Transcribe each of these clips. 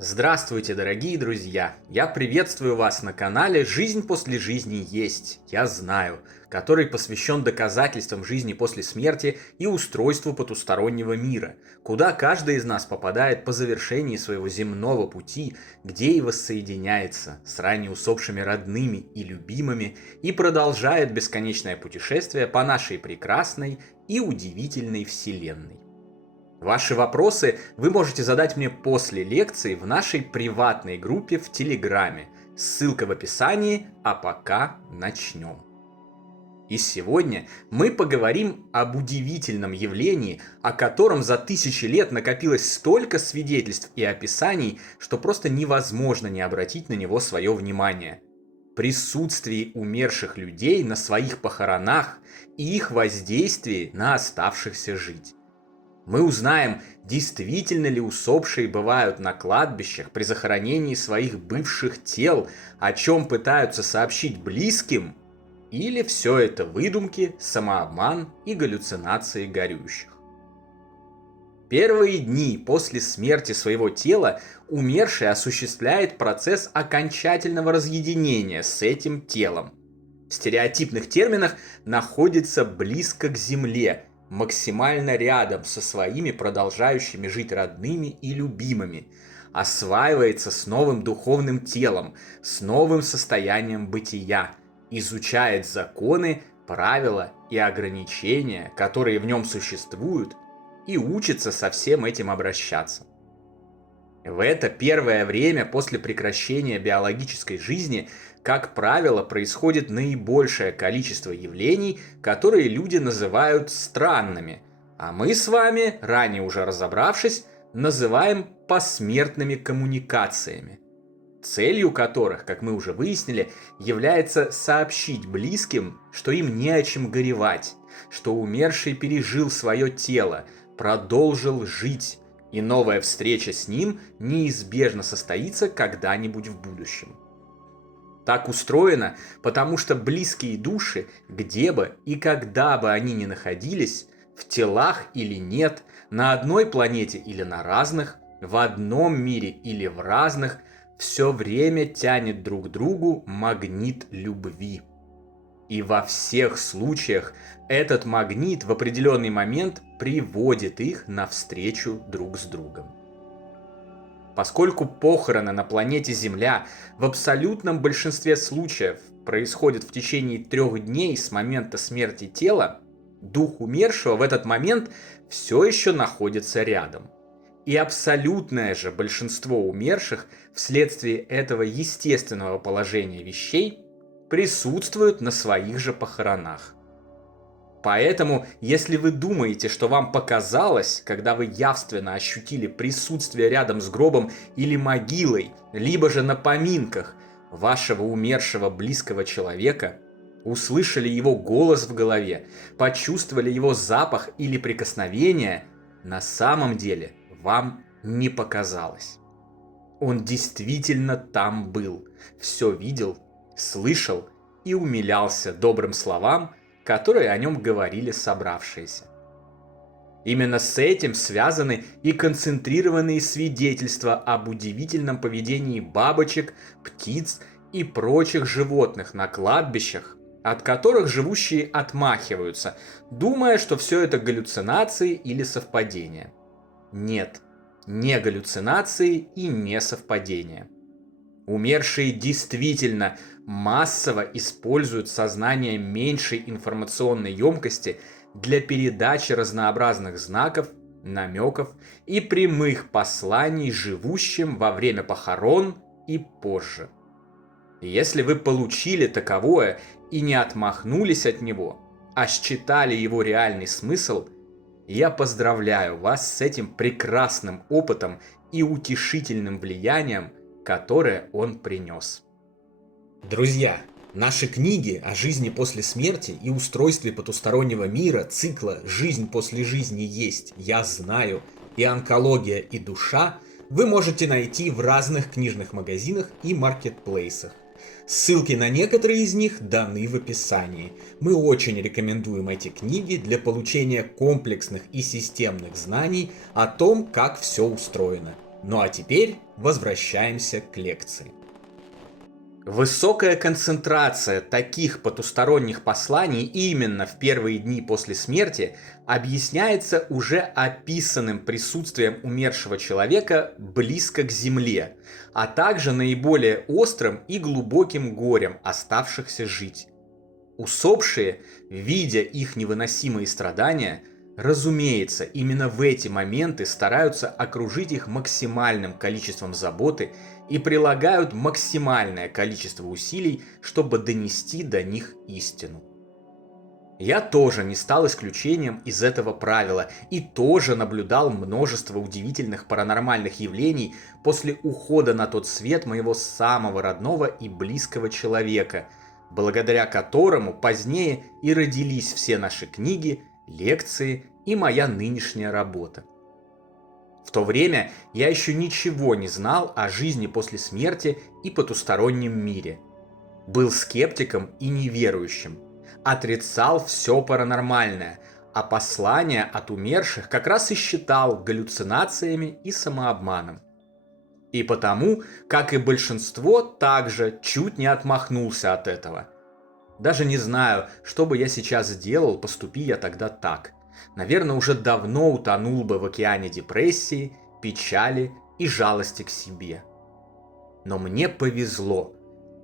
Здравствуйте, дорогие друзья! Я приветствую вас на канале «Жизнь после жизни есть, я знаю», который посвящен доказательствам жизни после смерти и устройству потустороннего мира, куда каждый из нас попадает по завершении своего земного пути, где и воссоединяется с ранее усопшими родными и любимыми и продолжает бесконечное путешествие по нашей прекрасной и удивительной вселенной. Ваши вопросы вы можете задать мне после лекции в нашей приватной группе в Телеграме. Ссылка в описании, а пока начнем. И сегодня мы поговорим об удивительном явлении, о котором за тысячи лет накопилось столько свидетельств и описаний, что просто невозможно не обратить на него свое внимание. Присутствии умерших людей на своих похоронах и их воздействии на оставшихся жить. Мы узнаем, действительно ли усопшие бывают на кладбищах при захоронении своих бывших тел, о чем пытаются сообщить близким, или все это выдумки, самообман и галлюцинации горюющих. Первые дни после смерти своего тела умерший осуществляет процесс окончательного разъединения с этим телом. В стереотипных терминах находится близко к земле, максимально рядом со своими продолжающими жить родными и любимыми, осваивается с новым духовным телом, с новым состоянием бытия, изучает законы, правила и ограничения, которые в нем существуют, и учится со всем этим обращаться. В это первое время после прекращения биологической жизни, как правило, происходит наибольшее количество явлений, которые люди называют странными, а мы с вами, ранее уже разобравшись, называем посмертными коммуникациями, целью которых, как мы уже выяснили, является сообщить близким, что им не о чем горевать, что умерший пережил свое тело, продолжил жить, и новая встреча с ним неизбежно состоится когда-нибудь в будущем. Так устроено, потому что близкие души, где бы и когда бы они ни находились, в телах или нет, на одной планете или на разных, в одном мире или в разных, все время тянет друг к другу магнит любви. И во всех случаях этот магнит в определенный момент приводит их навстречу друг с другом. Поскольку похороны на планете Земля в абсолютном большинстве случаев происходят в течение 3 дней с момента смерти тела, дух умершего в этот момент все еще находится рядом. И абсолютное же большинство умерших вследствие этого естественного положения вещей присутствуют на своих же похоронах. Поэтому, если вы думаете, что вам показалось, когда вы явственно ощутили присутствие рядом с гробом или могилой, либо же на поминках вашего умершего близкого человека, услышали его голос в голове, почувствовали его запах или прикосновение, на самом деле вам не показалось. Он действительно там был, все видел, слышал и умилялся добрым словам, которые о нем говорили собравшиеся. Именно с этим связаны и концентрированные свидетельства об удивительном поведении бабочек, птиц и прочих животных на кладбищах, от которых живущие отмахиваются, думая, что все это галлюцинации или совпадения. Нет, не галлюцинации и не совпадения. Умершие действительно массово используют сознание меньшей информационной емкости для передачи разнообразных знаков, намеков и прямых посланий живущим во время похорон и позже. Если вы получили таковое и не отмахнулись от него, а считали его реальный смысл, я поздравляю вас с этим прекрасным опытом и утешительным влиянием, которое он принес. Друзья, наши книги о жизни после смерти и устройстве потустороннего мира, цикла «Жизнь после жизни есть, я знаю» и «Онкология и душа» вы можете найти в разных книжных магазинах и маркетплейсах. Ссылки на некоторые из них даны в описании. Мы очень рекомендуем эти книги для получения комплексных и системных знаний о том, как все устроено. Ну а теперь возвращаемся к лекции. Высокая концентрация таких потусторонних посланий именно в первые дни после смерти объясняется уже описанным присутствием умершего человека близко к земле, а также наиболее острым и глубоким горем оставшихся жить. Усопшие, видя их невыносимые страдания, разумеется, именно в эти моменты стараются окружить их максимальным количеством заботы и прилагают максимальное количество усилий, чтобы донести до них истину. Я тоже не стал исключением из этого правила и тоже наблюдал множество удивительных паранормальных явлений после ухода на тот свет моего самого родного и близкого человека, благодаря которому позднее и родились все наши книги, лекции и моя нынешняя работа. В то время я еще ничего не знал о жизни после смерти и потустороннем мире. Был скептиком и неверующим. Отрицал все паранормальное, а послания от умерших как раз и считал галлюцинациями и самообманом. И потому, как и большинство, также чуть не отмахнулся от этого. Даже не знаю, что бы я сейчас сделал, поступи я тогда так. Наверное, уже давно утонул бы в океане депрессии, печали и жалости к себе. Но мне повезло.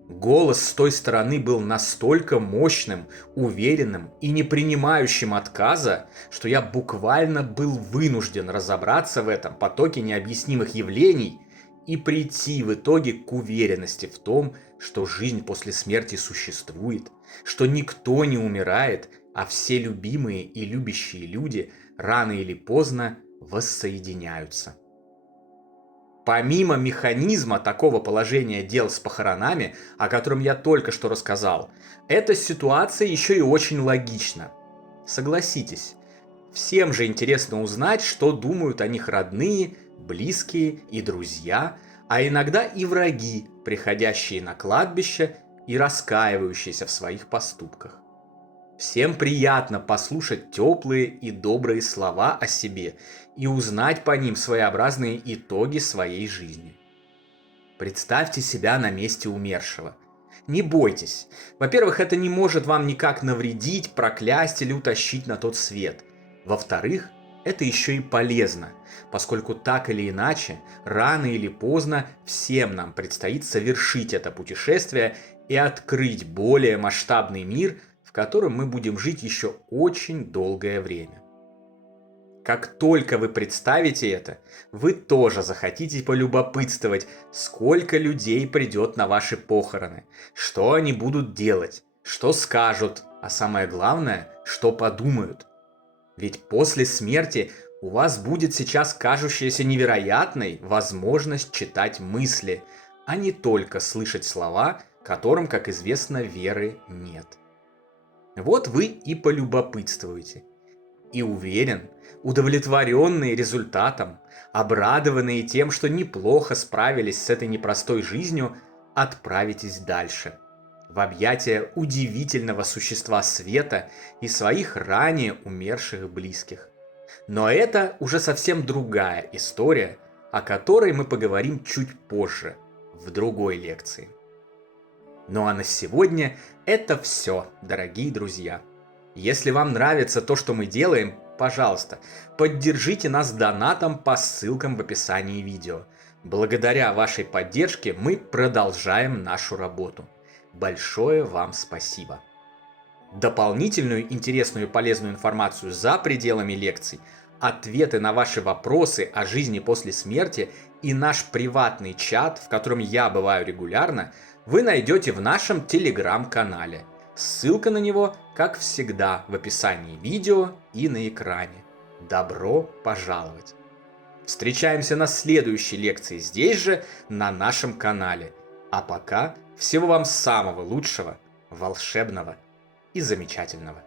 Голос с той стороны был настолько мощным, уверенным и не принимающим отказа, что я буквально был вынужден разобраться в этом потоке необъяснимых явлений и прийти в итоге к уверенности в том, что жизнь после смерти существует, что никто не умирает, а все любимые и любящие люди рано или поздно воссоединяются. Помимо механизма такого положения дел с похоронами, о котором я только что рассказал, эта ситуация еще и очень логична. Согласитесь, всем же интересно узнать, что думают о них родные, близкие и друзья, а иногда и враги, приходящие на кладбище и раскаивающиеся в своих поступках. Всем приятно послушать теплые и добрые слова о себе и узнать по ним своеобразные итоги своей жизни. Представьте себя на месте умершего. Не бойтесь. Во-первых, это не может вам никак навредить, проклясть или утащить на тот свет. Во-вторых, это еще и полезно, поскольку так или иначе, рано или поздно всем нам предстоит совершить это путешествие и открыть более масштабный мир, в котором мы будем жить еще очень долгое время. Как только вы представите это, вы тоже захотите полюбопытствовать, сколько людей придет на ваши похороны, что они будут делать, что скажут, а самое главное, что подумают. Ведь после смерти у вас будет сейчас кажущаяся невероятной возможность читать мысли, а не только слышать слова, которым, как известно, веры нет. Вот вы и полюбопытствуете. И уверен, удовлетворенные результатом, обрадованные тем, что неплохо справились с этой непростой жизнью, отправитесь дальше, в объятия удивительного существа света и своих ранее умерших близких. Но это уже совсем другая история, о которой мы поговорим чуть позже, в другой лекции. Ну а на сегодня это все, дорогие друзья. Если вам нравится то, что мы делаем, пожалуйста, поддержите нас донатом по ссылкам в описании видео. Благодаря вашей поддержке мы продолжаем нашу работу. Большое вам спасибо. Дополнительную интересную и полезную информацию за пределами лекций, ответы на ваши вопросы о жизни после смерти и наш приватный чат, в котором я бываю регулярно, вы найдете в нашем телеграм-канале. Ссылка на него, как всегда, в описании видео и на экране. Добро пожаловать! Встречаемся на следующей лекции здесь же, на нашем канале. А пока всего вам самого лучшего, волшебного и замечательного.